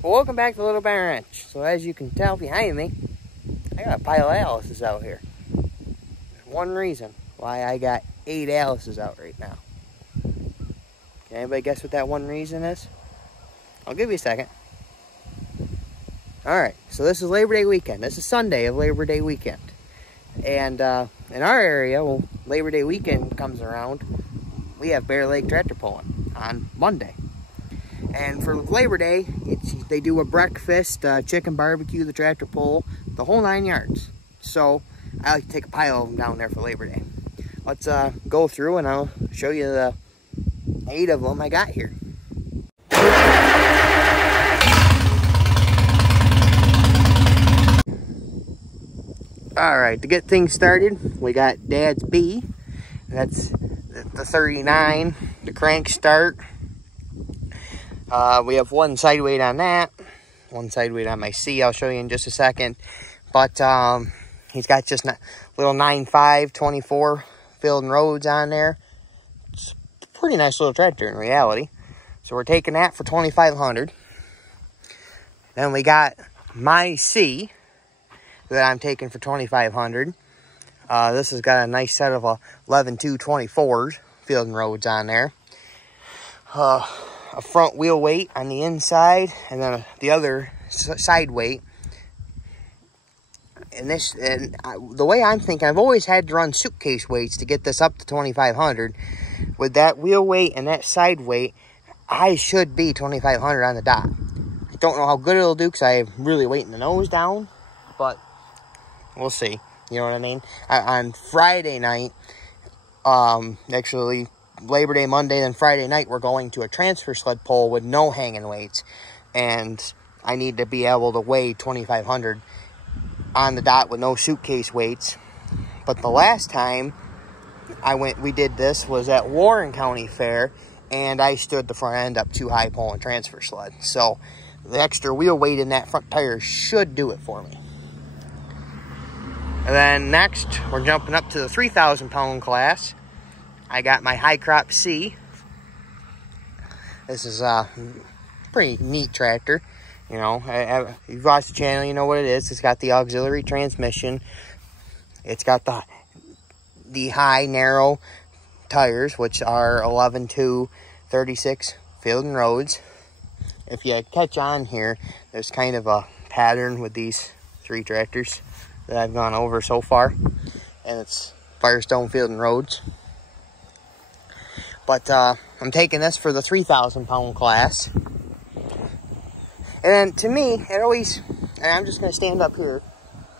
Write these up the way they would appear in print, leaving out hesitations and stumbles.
Well, welcome back to Little Wrench. So as you can tell behind me, I got a pile of Allis's out here. There's one reason why I got 8 Allis's out right now. Can anybody guess what that one reason is? I'll give you a second. Alright, so this is Labor Day weekend. This is Sunday of Labor Day weekend. And in our area, when Labor Day weekend comes around, we have Bear Lake tractor pulling on Monday. And for Labor Day, they do a breakfast, chicken barbecue, the tractor pull, the whole 9 yards. So I like to take a pile of them down there for Labor Day. Let's go through and I'll show you the 8 of them I got here. Alright, to get things started, we got Dad's B. That's the 39, the crank start. We have one side weight on that, one side weight on my C. I'll show you in just a second. But he's got just a little 9.5, 24 Field and Roads on there. It's a pretty nice little tractor in reality. So we're taking that for $2,500. Then we got my C that I'm taking for $2,500. This has got a nice set of 11.2 24s Field and Roads on there. A front wheel weight on the inside, and then the other side weight. And the way I'm thinking, I've always had to run suitcase weights to get this up to $2,500. With that wheel weight and that side weight, I should be $2,500 on the dot. I don't know how good it'll do because I'm really weighting the nose down, but we'll see. You know what I mean? On Friday night, actually Labor Day Monday, then Friday night, we're going to a transfer sled pull with no hanging weights. And I need to be able to weigh 2,500 on the dot with no suitcase weights. But the last time we did this was at Warren County Fair, and I stood the front end up too high pulling transfer sled. So the extra wheel weight in that front tire should do it for me. And then next, we're jumping up to the 3,000 pound class. I got my high crop C. This is a pretty neat tractor. You know, you've watched the channel, you know what it is. It's got the auxiliary transmission. It's got the high narrow tires, which are 11.2 36 Field and Roads. If you catch on here, there's kind of a pattern with these 3 tractors that I've gone over so far, and it's Firestone Field and Roads. But I'm taking this for the 3,000 pound class. And to me, it always, and I'm just going to stand up here,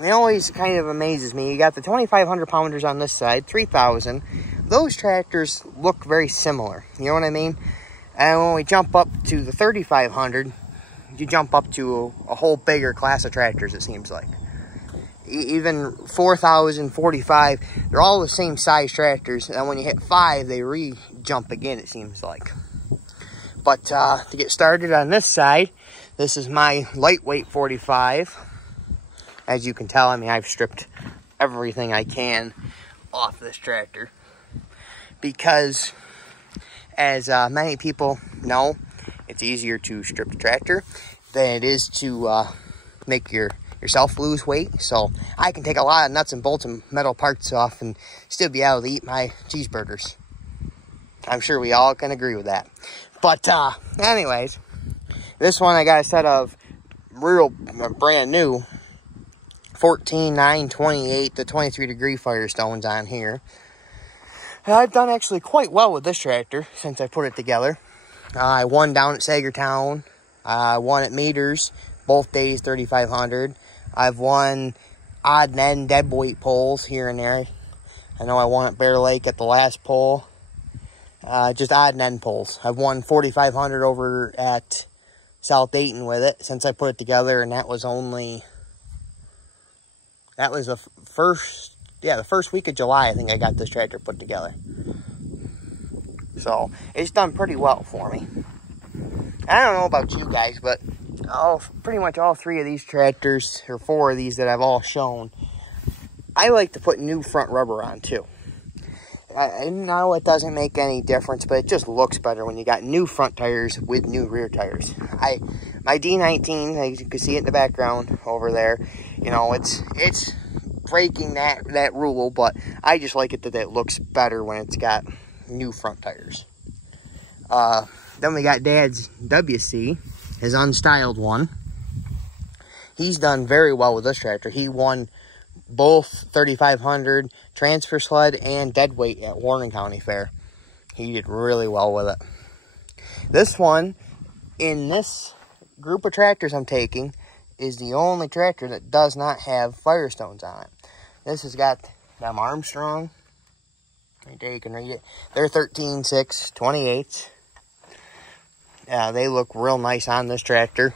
it always kind of amazes me. You got the 2,500 pounders on this side, 3,000. Those tractors look very similar. You know what I mean? And when we jump up to the 3,500, you jump up to a whole bigger class of tractors, it seems like. Even 4,000, 45, they're all the same size tractors. And when you hit 5, they re-jump again, it seems like. But to get started on this side, this is my lightweight 45. As you can tell, I mean, I've stripped everything I can off this tractor. Because, as many people know, it's easier to strip the tractor than it is to make yourself lose weight. So I can take a lot of nuts and bolts and metal parts off and still be able to eat my cheeseburgers. I'm sure we all can agree with that. But anyways, this one I got a set of real brand new 14, 9, 28 to 23 degree Firestones on here. And I've done actually quite well with this tractor since I put it together. I won down at Sagertown. I won at Meters, both days 3,500. I've won odd and end dead weight pulls here and there. I know I won at Bear Lake at the last pull. Just odd and end pulls. I've won 4,500 over at South Dayton with it since I put it together, and that was the first week of July, I think I got this tractor put together. So it's done pretty well for me. I don't know about you guys, but pretty much all 3 of these tractors, or 4 of these that I've all shown, I like to put new front rubber on too. I know it doesn't make any difference, but it just looks better when you got new front tires with new rear tires. My D19, as you can see it in the background over there, you know, it's breaking that rule, but I just like it that it looks better when it's got new front tires. Then we got Dad's WC, his Unstyled one. He's done very well with this tractor. He won both 3,500 transfer sled and dead weight at Warren County Fair. He did really well with it. This one, in this group of tractors I'm taking, is the only tractor that does not have Firestones on it. This has got them Armstrong. Right there, you can read it. They're 13.6 28. Yeah, they look real nice on this tractor.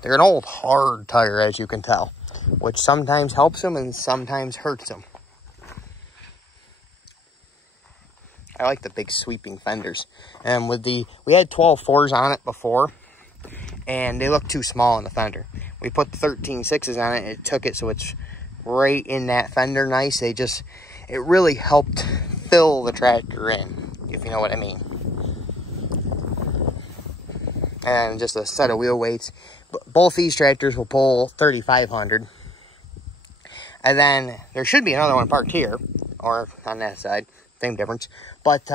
They're an old hard tire, as you can tell, which sometimes helps them and sometimes hurts them. I like the big sweeping fenders. And with we had 12.4s on it before, and they look too small in the fender. We put the 13.6s on it, and it took it so it's right in that fender nice. It really helped fill the tractor in, if you know what I mean. And just a set of wheel weights. Both these tractors will pull 3,500. And then there should be another one parked here, or on that side, same difference. But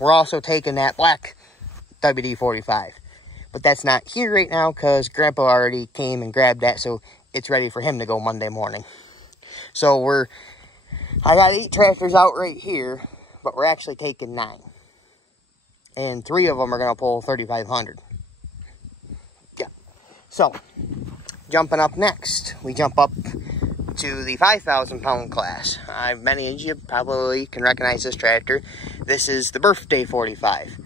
we're also taking that black WD-45. But that's not here right now because Grandpa already came and grabbed that, so it's ready for him to go Monday morning. So I got 8 tractors out right here, but we're actually taking 9. And 3 of them are going to pull 3,500. Yeah. So, jumping up next, we jump up to the 5,000 pound class. Many of you probably can recognize this tractor. This is the Birthday 45.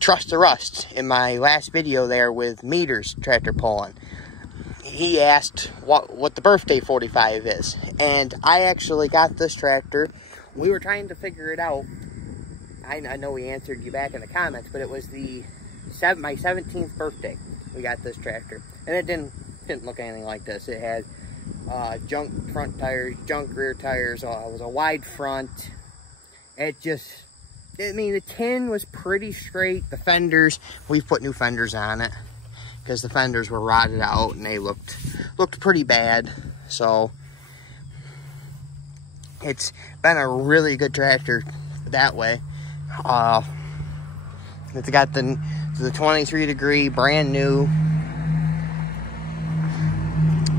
Trust the Rust, in my last video there with Meters tractor pulling, he asked what the Birthday 45 is. And I actually got this tractor. We were trying to figure it out. I know we answered you back in the comments, but it was my 17th birthday we got this tractor. And it didn't look anything like this. It had junk front tires, junk rear tires. It was a wide front. The tin was pretty straight. The fenders, we've put new fenders on it because the fenders were rotted out and they looked pretty bad. So it's been a really good tractor that way. It's got the 23 degree brand new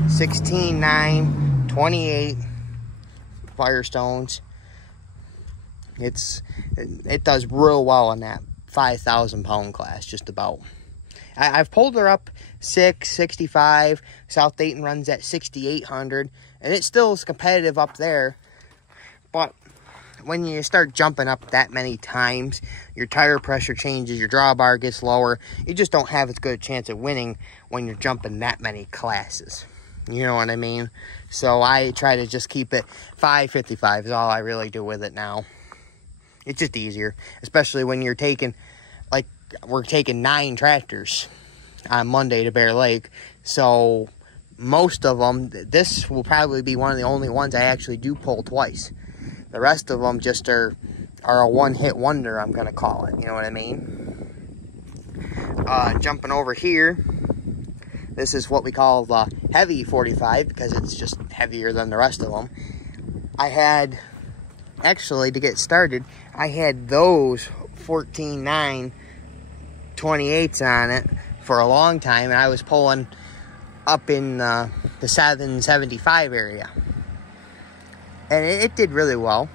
16.9 28 Firestones. It does real well in that 5,000 pound class, just about. I've pulled her up 665. South Dayton runs at 6,800, and it still is competitive up there. But when you start jumping up that many times, your tire pressure changes, your drawbar gets lower. You just don't have as good a chance of winning when you're jumping that many classes. You know what I mean? So I try to just keep it 555 is all I really do with it now. It's just easier, especially when you're taking, like, we're taking 9 tractors on Monday to Bear Lake. So most of them, this will probably be one of the only ones I actually do pull twice. The rest of them just are a one-hit wonder, I'm going to call it. You know what I mean? Jumping over here, this is what we call the heavy 45 because it's just heavier than the rest of them. Actually, to get started, I had those 14.9 28s on it for a long time, and I was pulling up in the 775 area. And it did really well.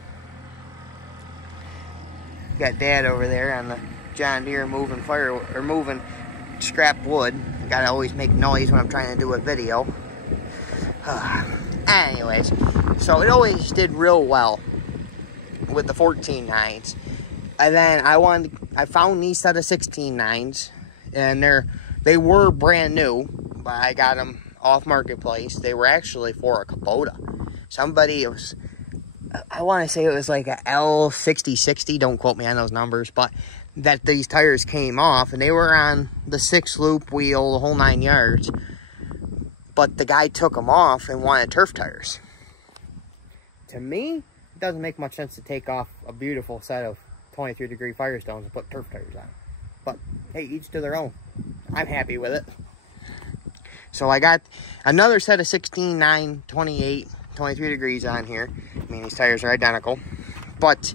Got Dad over there on the John Deere moving moving scrap wood. Gotta always make noise when I'm trying to do a video. Anyways, so it always did real well with the 14.9s. And then I found these set of 16.9s, and they were brand new, but I got them off Marketplace. They were actually for a Kubota. I want to say it was like a L6060, don't quote me on those numbers, but that these tires came off, and they were on the 6-loop wheel, the whole 9 yards, but the guy took them off and wanted turf tires. To me, it doesn't make much sense to take off a beautiful set of 23-degree Firestones and put turf tires on. But hey, each to their own. I'm happy with it. So I got another set of 16, 9, 28, 23 degrees on here. I mean, these tires are identical. But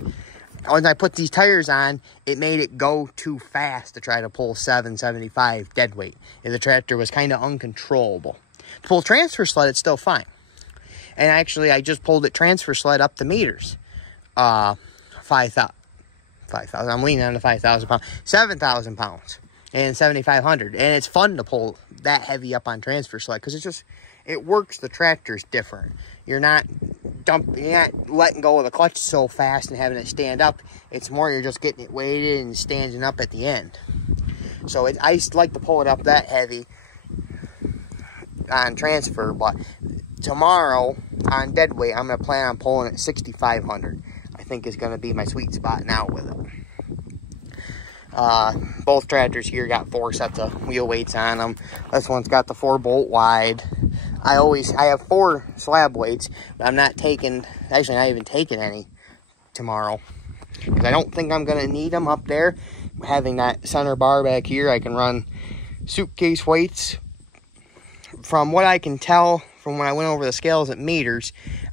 when I put these tires on, it made it go too fast to try to pull 775 dead weight. And the tractor was kind of uncontrollable. To pull transfer sled, it's still fine. And actually, I just pulled it transfer sled up the meters. 5,000. I'm leaning on the 5,000 pounds. 7,000 pounds. And 7,500. And it's fun to pull that heavy up on transfer sled. Because it works the tractors different. You're not letting go of the clutch so fast and having it stand up. It's more you're just getting it weighted and standing up at the end. So I like to pull it up that heavy on transfer. But tomorrow on dead weight, I'm going to plan on pulling it 6,500. I think is going to be my sweet spot now with it. Both tractors here got 4 sets of wheel weights on them. This one's got the 4-bolt wide. I have 4 slab weights, but I'm not even taking any tomorrow. Because I don't think I'm going to need them up there. Having that center bar back here, I can run suitcase weights. From what I can tell from when I went over the scales at meters,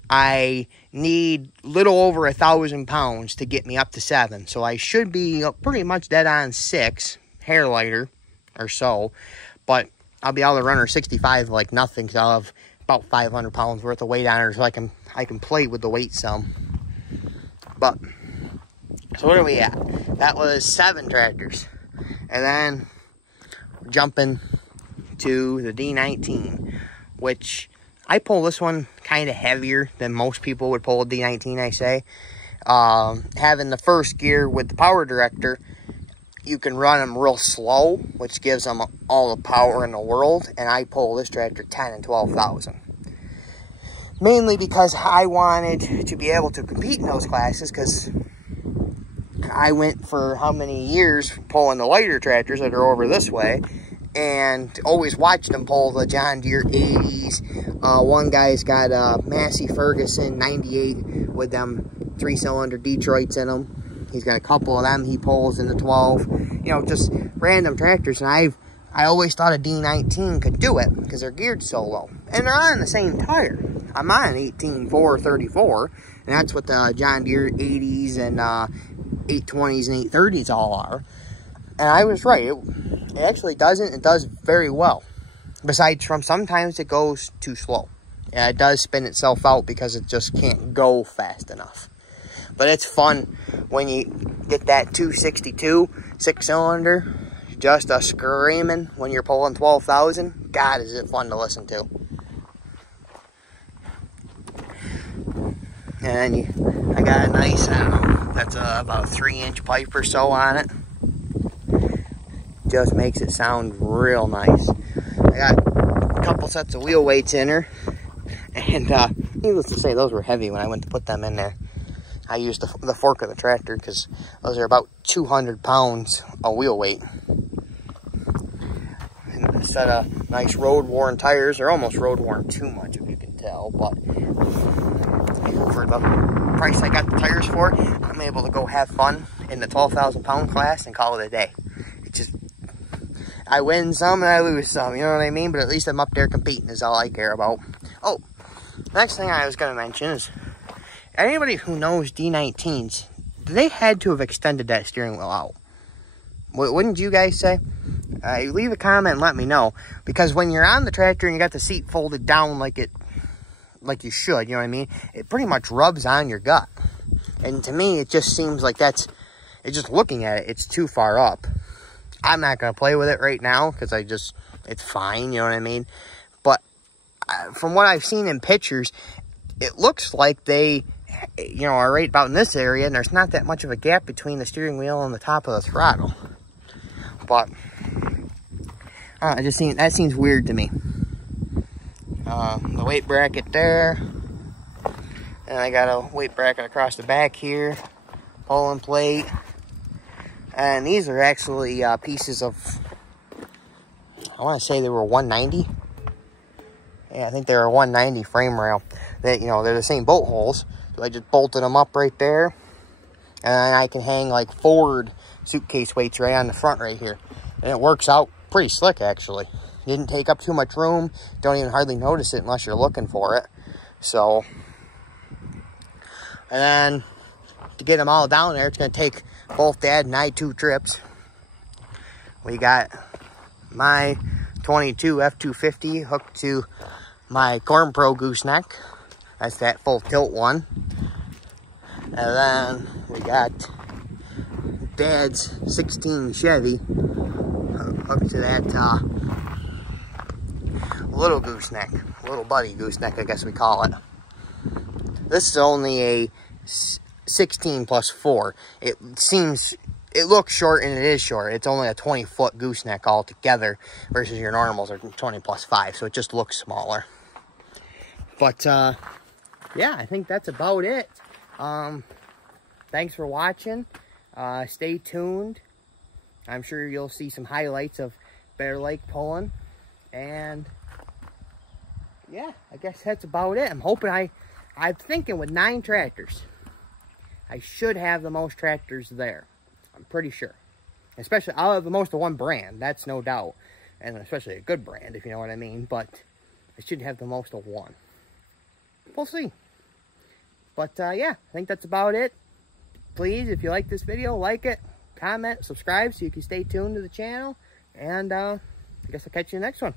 I need little over 1,000 pounds to get me up to 7. So I should be pretty much dead on 6, hair lighter or so. But I'll be able to run her 65 like nothing, because I'll have about 500 pounds worth of weight on her, so I can play with the weight some. But, so what are we at? That was 7 tractors. And then, jumping to the D19, which I pull this one kind of heavier than most people would pull a D19, I say. Having the first gear with the power director, you can run them real slow, which gives them all the power in the world. And I pull this tractor 10 and 12,000. Mainly because I wanted to be able to compete in those classes, because I went for how many years pulling the lighter tractors that are over this way, and always watched them pull the John Deere 80s. One guy's got a Massey Ferguson 98 with them 3-cylinder Detroits in them. He's got a couple of them he pulls in the 12. You know, just random tractors. And I always thought a D19 could do it because they're geared so low. And they're on the same tire. I'm on an 18.434. And that's what the John Deere 80s and 820s and 830s all are. And I was right. It actually doesn't. It does very well. Besides from sometimes it goes too slow. Yeah, it does spin itself out because it just can't go fast enough. But it's fun when you get that 262 6-cylinder, just a screaming when you're pulling 12,000. God, is it fun to listen to. And I got a nice, that's about a 3-inch pipe or so on it. Just makes it sound real nice. I got a couple sets of wheel weights in her. And needless to say, those were heavy when I went to put them in there. I used the fork of the tractor because those are about 200 pounds of wheel weight. And a set of nice road-worn tires. They're almost road-worn too much, if you can tell. But for the price I got the tires for, I'm able to go have fun in the 12,000 pound class and call it a day. It's just, I win some and I lose some, you know what I mean? But at least I'm up there competing is all I care about. Oh, next thing I was going to mention is, anybody who knows D19s, they had to have extended that steering wheel out. Wouldn't you guys say? Leave a comment and let me know. Because when you're on the tractor and you got the seat folded down like you should, you know what I mean? It pretty much rubs on your gut. And to me, it just seems like it's just looking at it, it's too far up. I'm not going to play with it right now because it's fine, you know what I mean? But from what I've seen in pictures, it looks like they, you know, are right about in this area, and there's not that much of a gap between the steering wheel and the top of the throttle. But that seems weird to me. The weight bracket there, and I got a weight bracket across the back here, pulling plate, and these are actually pieces of, I want to say they were 190. Yeah, I think they were 190 frame rail. That, you know, they're the same bolt holes. So I just bolted them up right there. And I can hang like Ford suitcase weights right on the front right here. And it works out pretty slick, actually. Didn't take up too much room. Don't even hardly notice it unless you're looking for it. So, and then to get them all down there, it's going to take both Dad and I 2 trips. We got my 22 F250 hooked to my Corn Pro gooseneck. That's that full tilt one. And then we got Dad's 16 Chevy hooked to that little gooseneck, little buddy gooseneck, I guess we call it. This is only a 16 plus 4. It looks short, and it is short. It's only a 20-foot gooseneck altogether versus your normals are 20 plus 5, so it just looks smaller. But yeah, I think that's about it. Thanks for watching. Stay tuned. I'm sure you'll see some highlights of Bear Lake pulling. And yeah, I guess that's about it. I'm hoping I'm thinking with 9 tractors, I should have the most tractors there. I'm pretty sure. Especially, I'll have the most of one brand. That's no doubt. And especially a good brand, if you know what I mean. But I should have the most of one. We'll see. But yeah, I think that's about it. Please, if you like this video, like it, comment, subscribe so you can stay tuned to the channel. And I guess I'll catch you in the next one.